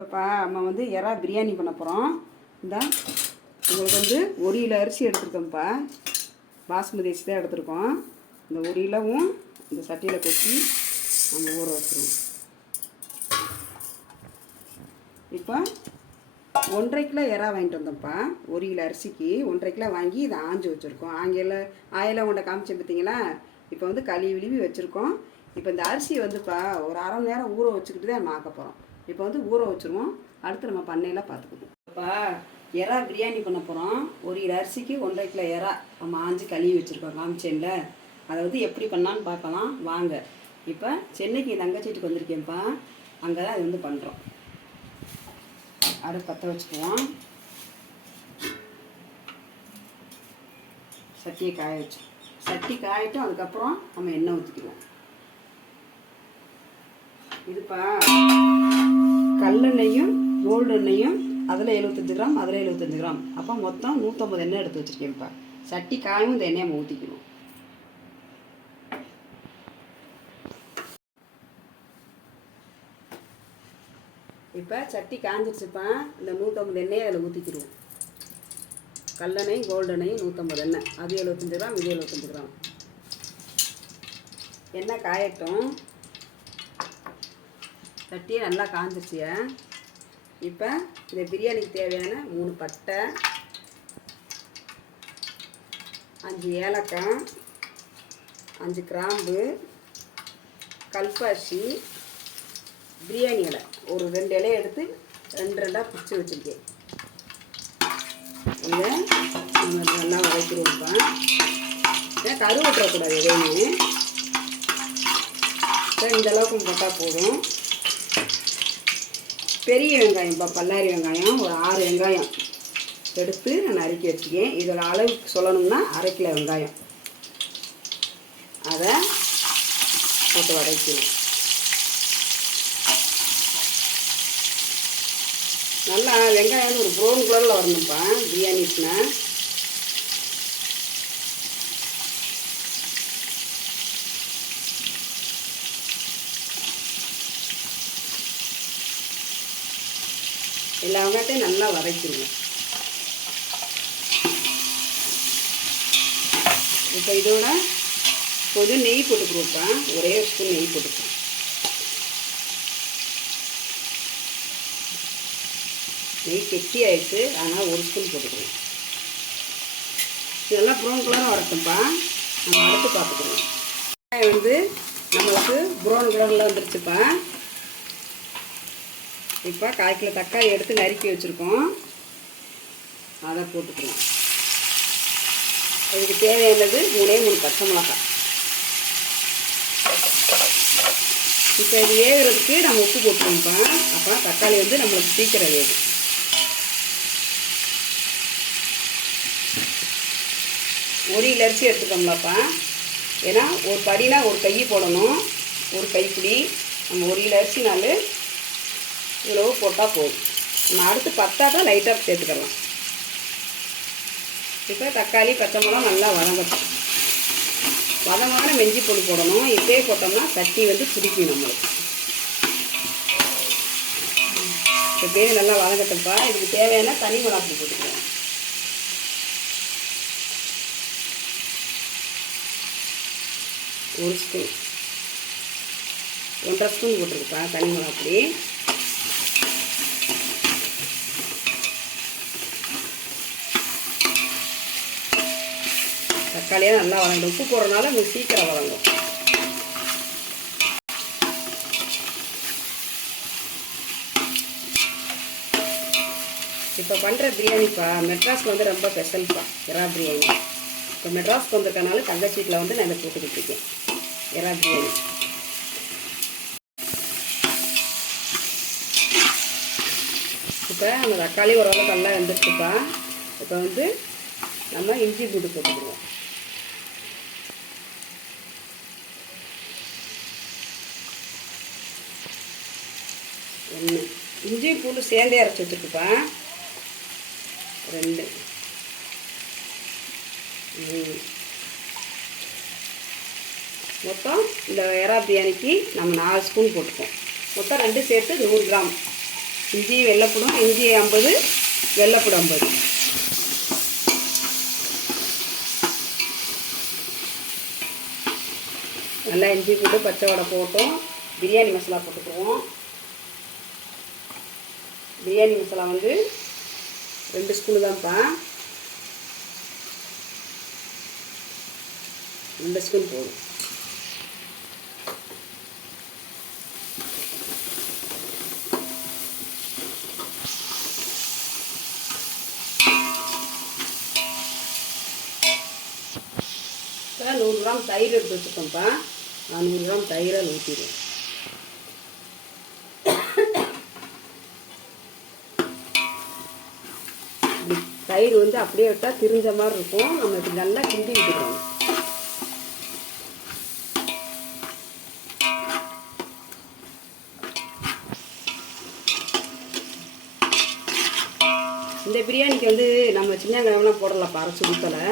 இப்போப்பா நம்ம வந்து எறா பிரியாணி பண்ண போகிறோம் இந்த உங்களுக்கு வந்து ஒரு கிலோ அரிசி எடுத்துருக்கோம்ப்பா பாஸ்மதி அரிசி தான் எடுத்துருக்கோம். இந்த ஒரு கிலோவும் இந்த சட்டியில் கொட்டி நம்ம ஊற வச்சுருவோம். இப்போ ஒன்றரை கிலோ எறா வாங்கிட்டு வந்தோம்ப்பா. ஒரு கிலோ அரிசிக்கு ஒன்றரை கிலோ வாங்கி இதை ஆஞ்சு வச்சுருக்கோம். ஆங்கில ஆயில உண்டை காமிச்சேன் பார்த்தீங்களா இப்போ வந்து கழுவி விழுவி வச்சுருக்கோம். இப்போ இந்த அரிசியை வந்துப்பா ஒரு அரை மணி நேரம் ஊற வச்சுக்கிட்டு தான் மாக்க போகிறோம் இப்போ வந்து ஊற வச்சுருவோம். அடுத்து நம்ம பண்ணையில் பார்த்துக்குவோம் இப்போ எறா பிரியாணி பண்ண போகிறோம் ஒரு கிலோ அரிசிக்கு ஒன்றரை கிலோ எறா. நம்ம ஆஞ்சு கழுவி வச்சுருக்கோம். காமிச்சேன்ல அதை வந்து எப்படி பண்ணான்னு பார்க்கலாம். வாங்க. இப்போ சென்னைக்கு என் தங்கச்சிட்டுக்கு வந்திருக்கேன்ப்பா. அங்கே தான் அது வந்து பண்ணுறோம் அடுப்பு பற்ற வச்சுக்குவோம். சட்டியை காய வச்சு சட்டி காயட்டும் அதுக்கப்புறம் நம்ம எண்ணெய் ஊற்றிக்குவோம் இதுப்பா. கல்லெண்ணெயும் கோல்டு எண்ணெயும் அதில் எழுபத்தஞ்சு கிராம் அதில் எழுபத்தஞ்சு கிராம் அப்போ மொத்தம் நூற்றம்பது எண்ணெய் எடுத்து வச்சுருக்கேன்ப்பா சட்டி காயும் இந்த எண்ணெயை நம்ம ஊற்றிக்கணும் இப்போ சட்டி காஞ்சிருச்சுப்பா இந்த நூற்றம்பது எண்ணெயை அதில் ஊற்றிக்கிடுவோம் கல்லெண்ணையும் கோல்டு எண்ணெயும் நூற்றம்பது எண்ணெய். அது எழுபத்தஞ்சு கிராம் இது எழுபத்தஞ்சு கிராம் எண்ணெய் காயட்டும். சட்டியை நல்லா காஞ்சிருச்சியா. இப்போ இந்த பிரியாணிக்கு தேவையான மூணு பட்டை அஞ்சு ஏலக்காய் அஞ்சு கிராம்பு கல்பாசி பிரியாணி இலை. ஒரு ரெண்டு இலையை எடுத்து ரெண்டு ரெண்டாக பிடிச்சி வச்சுருக்கேன். இதை நம்ம நல்லா வதக்கிடுவோம்ப்பா ஏன் கரு விட்டுறக்கூடாது எதையுமே இந்தளவுக்கு போட்டால் போதும். பெரிய வெங்காயம் இப்போ பல்லாரி வெங்காயம் ஒரு ஆறு வெங்காயம் எடுத்து நான் நறுக்கி வச்சுக்கேன். இதோட அளவுக்கு சொல்லணும்னா அரை கிலோ வெங்காயம். அதை போட்டு வதக்கணும் நல்லா வெங்காயம் ஒரு ப்ரௌன் கலரில் வரணும்ப்பா. பிரியாணிக்குன்னா எல்லா நல்லா வதக்கிடுங்க இப்போ இதோட கொஞ்சம் நெய் போட்டுக்கிறோம்ப்பா ஒரே ஸ்பூன் நெய் போட்டுப்பேன் நெய் கெட்டி ஆயிடுச்சு. அதனால் ஒரு ஸ்பூன் போட்டுக்கிறேன். இதெல்லாம் ப்ரௌன் கலராக வரட்டும்ப்பா. நம்ம அடுத்து பார்த்துக்கிறோம் வெங்காயம் வந்து நம்மளுக்கு ப்ரௌன் கலரில் வந்துருச்சுப்பா. இப்போ கால் கிலோ தக்காளி எடுத்து நறுக்கி வச்சுருக்கோம். அதை போட்டுக்கிறோம் இதுக்கு தேவையானது மூணே மூணு பச்சை மிளகாய். இப்போ இது வேகிறதுக்கு நம்ம உப்பு போட்டுருவோம்ப்பா அப்போ தக்காளி வந்து நம்மளுக்கு சீக்கிரம் வேகும். ஒரு கிலோ அரிசி எடுத்துக்கோங்களாப்பா ஏன்னா ஒரு படினா ஒரு கை போடணும். ஒரு கைப்பிடி. நம்ம ஒரு கிலோ அரிசினாலு இவ்வளவு போட்டால் போதும். நம்ம அடுத்து பத்தா தான் லைட்டாக சேர்த்துக்கலாம். இப்போ தக்காளி பச்சை மிளகா நல்லா வதங்கட்டும். வதமான மெஞ்சி பொடி போடணும். இப்போயே போட்டோம்னா சட்டி வந்து பிடிக்கும் நம்மளுக்கு. இப்போ பேர் நல்லா வதங்கட்டும்ப்பா. இதுக்கு தேவையான தனி மிளகாய் போட்டுக்கலாம். ஒரு ஸ்பூன் ஒன்றரை ஸ்பூன் போட்டிருக்குப்பா தனி மிளகாப்பொடி தக்காளியாக நல்லா வதங்கும் உப்பு போடுறதுனால உங்களுக்கு சீக்கிரம் வதங்கும். இப்போ பண்ணுற பிரியாணிப்பா மெட்ராஸில் வந்து ரொம்ப ஸ்பெஷல்ப்பா. எறா பிரியாணி. இப்போ மெட்ராஸ்க்கு வந்திருக்கனால தங்கச்சி வீட்டில் வந்து நான் இதை போட்டுக்கிட்டு இருக்கேன். எறா பிரியாணி. இப்போ நம்ம தக்காளி ஓரளவுக்கு நல்லா வெந்துருச்சுப்பா. இப்போ வந்து நம்ம இஞ்சி பூண்டு போட்டுக்கிடுவோம். இஞ்சி சேர்ந்தே அரைச்சி வச்சுருக்குப்பா ரெண்டு. மொத்தம் இந்த எறா பிரியாணிக்கு நம்ம நாலு ஸ்பூன் போட்டுப்போம். மொத்தம் ரெண்டு சேர்த்து நூறு கிராம். இஞ்சி வெள்ளைப்பூடும் இஞ்சி ஐம்பது வெள்ளைப்பூடு ஐம்பது. நல்லா இஞ்சி போட்டு பச்சை வடை போட்டோம். பிரியாணி மசாலா போட்டுக்குவோம். பிரியாணி மசாலா வந்து ரெண்டு ஸ்பூனு தான்ப்பா. ரெண்டு ஸ்பூன் போதும். நூறு கிராம் தயிர் எடுத்து வச்சுருக்கோம்ப்பா. நான் நூறு கிராம் தயிரை ஊற்றிடுவேன் இப்படி தயிர் வந்து அப்படியே விட்டால் திரிஞ்ச மாதிரி இருக்கும். நம்ம இப்படி நல்லா கிண்டி விட்டுக்கிறோம் இந்த பிரியாணிக்கு வந்து நம்ம சின்ன வெங்காயம்லாம் போடலாம் அரைச்சி ஊற்றலை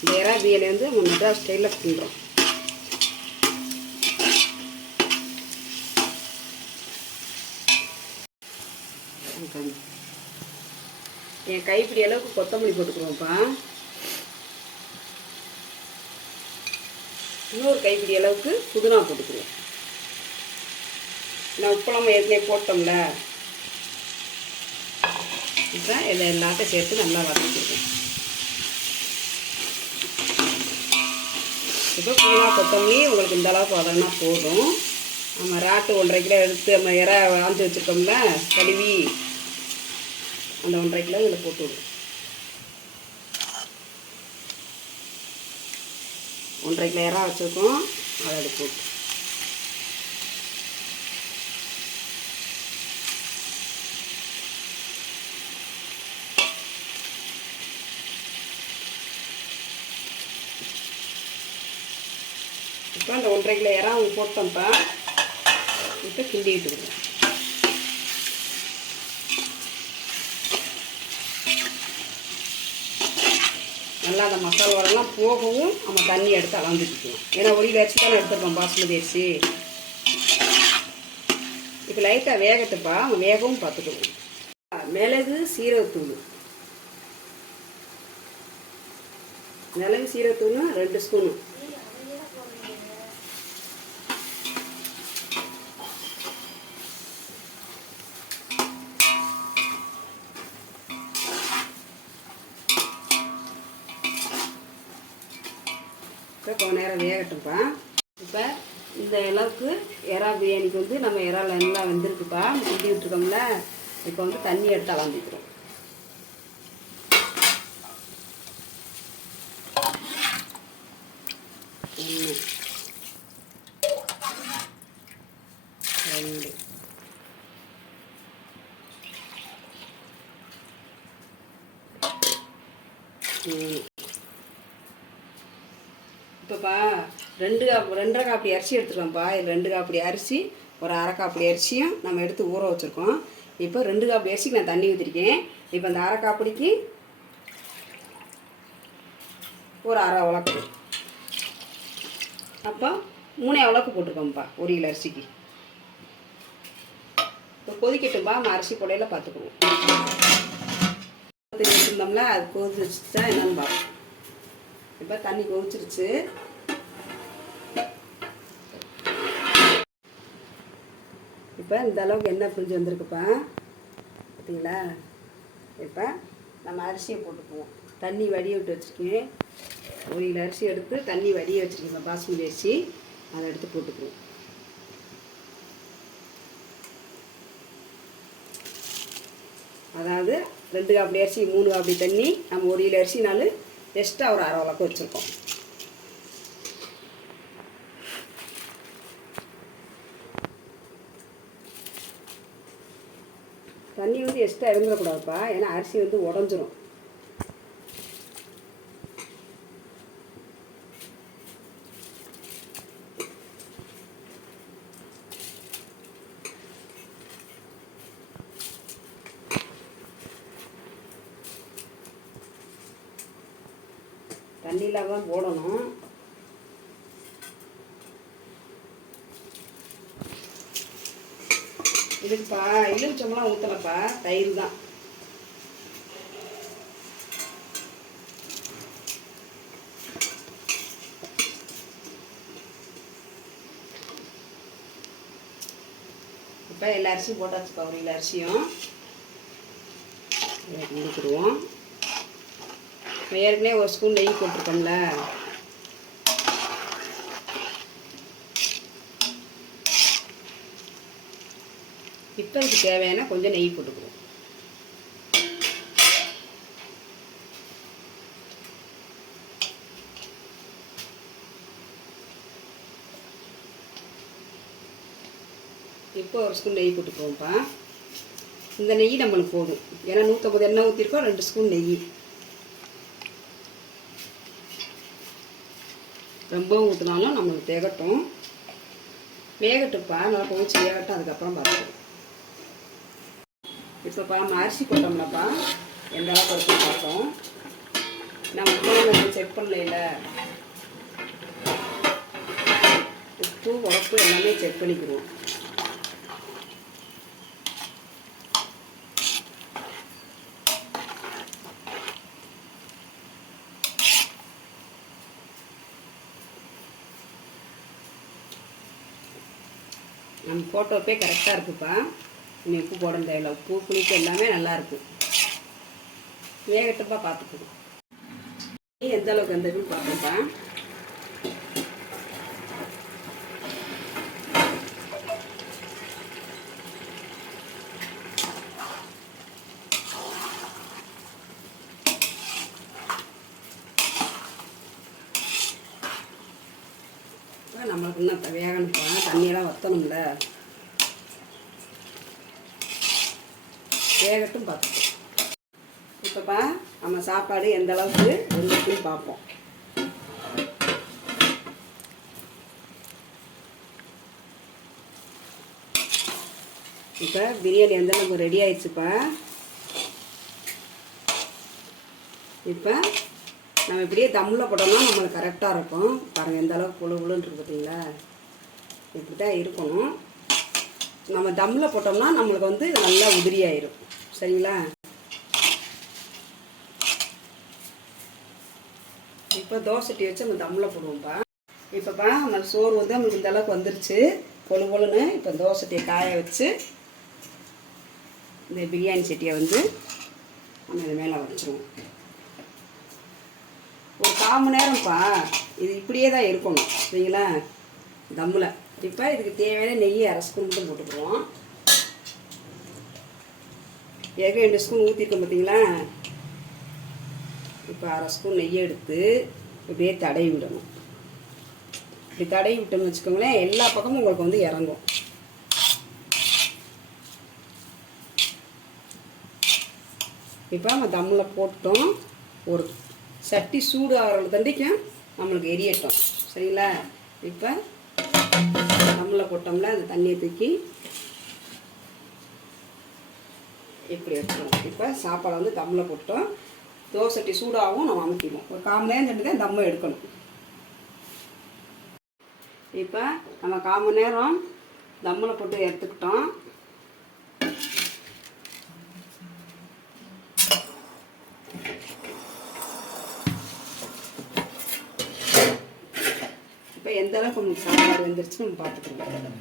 இந்த இறா பிரியாணி வந்து நம்ம மெட்ராஸ் ஸ்டைலில் பண்ணுறோம் என் கைப்பிடி அளவுக்கு கொத்தமல்லி போட்டுக்குவோம்ப்பா இன்னொரு கைப்பிடி அளவுக்கு புதினா போட்டுக்குவோம் நான் உப்பளம் ஏற்கனவே போட்டோம்ல. இப்போ இதை எல்லாத்தையும் சேர்த்து நல்லா வதக்கிடுவேன் இப்போ புதினா கொத்தமல்லி உங்களுக்கு இந்த அளவுக்கு வதங்கினா போதும். நம்ம ராட்டு ஒன்றரை கிலோ எடுத்து நம்ம இற வாஞ்சி வச்சுருக்கோம்ல கழுவி. அந்த ஒன்றரை கிலோ இதில் போட்டு விடும் ஒன்றரை கிலோ இறா வச்சுருக்கோம் அதை அது போட்டு. இப்போ அந்த ஒன்றரை கிலோ இறா போட்டோம்ப்பா இப்போ கிண்டி விட்டுருக்கோம் நல்லா அந்த மசாலா வரலாம் போகவும் நம்ம தண்ணி எடுத்து அளந்துட்டுக்கணும் ஏன்னா ஒரு கிலோ அரிசி தானே எடுத்துருக்கோம் பாஸ்மதி அரிசி. இப்போ லைட்டாக வேகட்டுப்பா. அவங்க வேகவும் பார்த்துக்கணும். மிளகு சீரகத்தூள். மிளகு சீரகத்தூள் ரெண்டு ஸ்பூனு. இப்போ கொஞ்ச நேரம் வேகட்டும்ப்பா இப்போ இந்த அளவுக்கு எறா பிரியாணிக்கு வந்து நம்ம இறால் நல்லா வெந்திருக்குப்பா. கிண்டி விட்டுருக்கோம்ல இப்போ வந்து தண்ணி எடுத்து அளந்துக்கிறோம் ஒன்று ரெண்டு மூணு இப்போப்பா ரெண்டு காப்பு ரெண்டரை காப்பி அரிசி எடுத்துருக்கோம்ப்பா இது ரெண்டு காப்பி அரிசி ஒரு அரை காப்பி அரிசியும் நம்ம எடுத்து ஊற வச்சுருக்கோம். இப்போ ரெண்டு காப்பி அரிசிக்கு நான் தண்ணி ஊற்றிருக்கேன் இப்போ அந்த அரை காப்படிக்கு ஒரு அரை உலக்கு. அப்போ மூணே உலக்கு போட்டிருக்கோம்ப்பா ஒரு கிலோ அரிசிக்கு. இப்போ கொதிக்கட்டும்பா நம்ம அரிசி புடையில பார்த்துக்குவோம். இருந்தோம்ல அது கொதிச்சுட்டா என்னன்னு பார்ப்போம். இப்போ தண்ணி கொதிச்சிருச்சு. இப்போ இந்த அளவுக்கு எண்ணெய் பிரிஞ்சு வந்திருக்குப்பா. பார்த்தீங்களா இப்போ நம்ம அரிசியை போட்டுக்குவோம். தண்ணி வடிய விட்டு வச்சுருக்கேன். ஒரு கிலோ அரிசி எடுத்து தண்ணி வடிய வச்சுருக்கேன். பாஸ்மதி அரிசி அதை எடுத்து போட்டுக்குவோம். அதாவது ரெண்டு காப்பி அரிசி மூணு காப்பி தண்ணி நம்ம ஒரு கிலோ அரிசினாலும் எக்ஸ்ட்ரா ஒரு அரை வழக்கம் வச்சுருக்கோம். தண்ணி வந்து எக்ஸ்ட்ரா இறந்துடக்கூடாதுப்பா ஏன்னா அரிசி வந்து உடஞ்சிரும். தண்ணியில் தான் போடணும். இதுக்குப்பா எலுமிச்சம்லாம் ஊற்றலப்பா தயிர் தான். இப்போ எல்லா அரிசியும் போட்டாச்சுப்பா ஒரு எல்லா அரிசியும். இதை கொடுத்துருவோம் ஏற்கனவே ஒரு ஸ்பூன் நெய் போட்டிருக்கோம்ல. இப்போ அதுக்கு தேவையான கொஞ்சம் நெய் போட்டுக்குவோம். இப்போ ஒரு ஸ்பூன் நெய் போட்டுக்குவோம்ப்பா. இந்த நெய் நம்மளுக்கு போதும். ஏன்னா நூற்றம்பது எண்ணெய் ஊற்றிருக்கோம் ரெண்டு ஸ்பூன் நெய். ரொம்ப ஊற்றினாலும் நம்மளுக்கு திகட்டும். வேகட்டுப்பா நல்லா கொஞ்சம் வேகட்டும் அதுக்கப்புறம் பார்த்துக்கலாம் இப்போப்பா நம்ம அரிசி போட்டோம்லப்பா எந்த அளவுக்கு இருக்குன்னு பார்த்தோம் நம்ம உப்பு செக் பண்ணல உப்பு உரப்பு எல்லாமே செக் பண்ணிக்கிறோம். நம்ம போட்டோப்பே கரெக்டாக இருக்குப்பா. நீ உப்பு போட தேவையில்ல. உப்பு புளிப்பு எல்லாமே நல்லா இருக்கு. வேகட்டப்பா பார்த்துக்கணும் எந்த அளவுக்கு வந்ததுன்னு பார்த்துப்பா. நம்மளுக்கு இன்னும் வேகணும்ப்பா தண்ணியெல்லாம் வற்றணும்ல வேகட்டும் பார்த்துக்கோ இப்போப்பா நம்ம சாப்பாடு எந்த அளவுக்கு வெந்திருக்குன்னு பார்ப்போம். இப்போ பிரியாணி வந்து நம்ம ரெடி ஆயிடுச்சுப்பா? இப்போ நம்ம இப்படியே தம்மில் போட்டோம்னா நம்மளுக்கு கரெக்டாக இருக்கும். பாருங்கள் எந்த அளவுக்கு புழு புழுன்னு இருக்கு பார்த்தீங்களா இப்படி தான் இருக்கணும். நம்ம தம்மில் போட்டோம்னா நம்மளுக்கு வந்து நல்லா உதிரியாயிரும். சரிங்களா? இப்போ தோசை டீ வச்சு நம்ம தம்மில் போடுவோம்ப்பா. இப்போப்பா நம்ம சோறு வந்து நம்மளுக்கு இந்த அளவுக்கு வந்துருச்சு. பொழு பொழுன்னு இப்போ தோசை டீ காய வச்சு இந்த பிரியாணி சட்டியை வந்து நம்ம இது மேலே வச்சுருவோம். ஒரு கால் மணி நேரம்ப்பா. இது இப்படியே தான் இருக்கணும். சரிங்களா? தம்மில். இப்போ இதுக்கு தேவையான நெய் அரை ஸ்பூன் மட்டும் போட்டுக்குவோம். ஏற்கனவே ரெண்டு ஸ்பூன் ஊற்றிருக்கோம் பார்த்தீங்களா இப்போ அரை ஸ்பூன் நெய் எடுத்து இப்படியே தடவி விடணும். இப்படி தடவி விட்டோம்னு வச்சுக்கோங்களேன் எல்லா பக்கமும் உங்களுக்கு வந்து இறங்கும். இப்போ நம்ம தம்மில் போட்டோம் ஒரு சட்டி சூடு ஆகிற தண்டிக்கும். நம்மளுக்கு எரியட்டும். சரிங்களா? இப்போ தம்மில் போட்டோம்ல அந்த தண்ணியை தூக்கி இப்படி வச்சுருவோம் இப்போ சாப்பாடை வந்து தம்மில் போட்டோம். தோசை சட்டி சூடாகவும் நம்ம அமைக்கணும் ஒரு கால் மணி தண்டி தான் தம்மை எடுக்கணும். இப்போ நம்ம கால் மணி நேரம் தம்மில் போட்டு எடுத்துக்கிட்டோம் இப்போ எந்த அளவுக்கு உங்களுக்கு சாம்பார் வந்துருச்சு நம்ம பார்த்துக்கலாம்.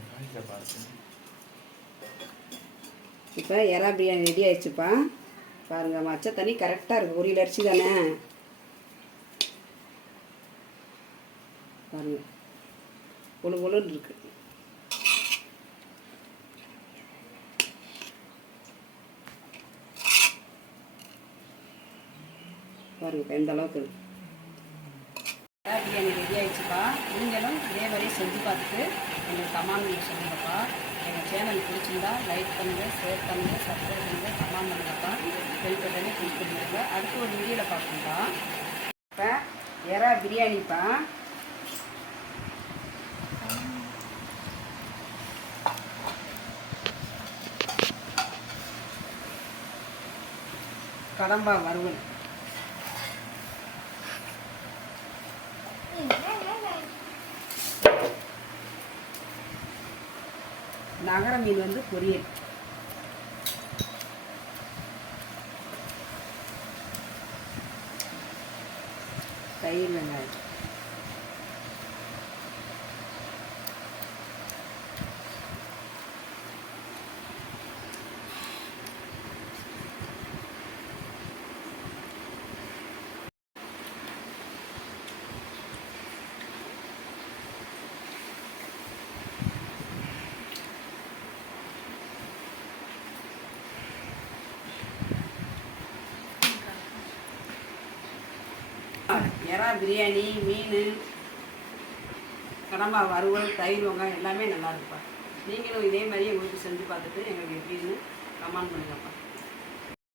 இப்போ எறா பிரியாணி ரெடி ஆயிடுச்சுப்பா. பாருங்க மச்ச தண்ணி கரெக்டாக இருக்குது ஒரு அரிசி தானே? பாருங்க. பொழு பொழுன்னு இருக்கு. பாருங்க எந்த அளவுக்கு இருக்கு? பிரியாணி ரெடி ஆயிடுச்சுப்பா. நீங்களும் இதே மாதிரியே செஞ்சு பார்த்துட்டு எங்களுக்கு கமாண்ட் சொல்லுங்கப்பா. எங்கள் சேனல் பிடிச்சிருந்தா லைக் பண்ணுங்கள் ஷேர் பண்ணுங்கள் சப்ஸ்கிரைப் பண்ணுங்கள் கமாண்ட் பண்ணுங்கப்பா. பெல் பட்டனே கிளிக் பண்ணிடுங்க. அடுத்து ஒரு வீடியோவில் பார்க்கணும்ப்பா இப்போ எறா பிரியாணிப்பா. கடம்பா வறுவல். நகர மீன் வந்து பொரியல். தயிர் வெங்காயம். எறா பிரியாணி மீன் கடம்பா வறுவல் தயிர் வெங்காயம் எல்லாமே நல்லா இருக்குப்பா நீங்களும் இதே மாதிரியே உங்களுக்கு செஞ்சு பார்த்துட்டு எங்களுக்கு எப்படின்னு கமெண்ட் பண்ணுங்கப்பா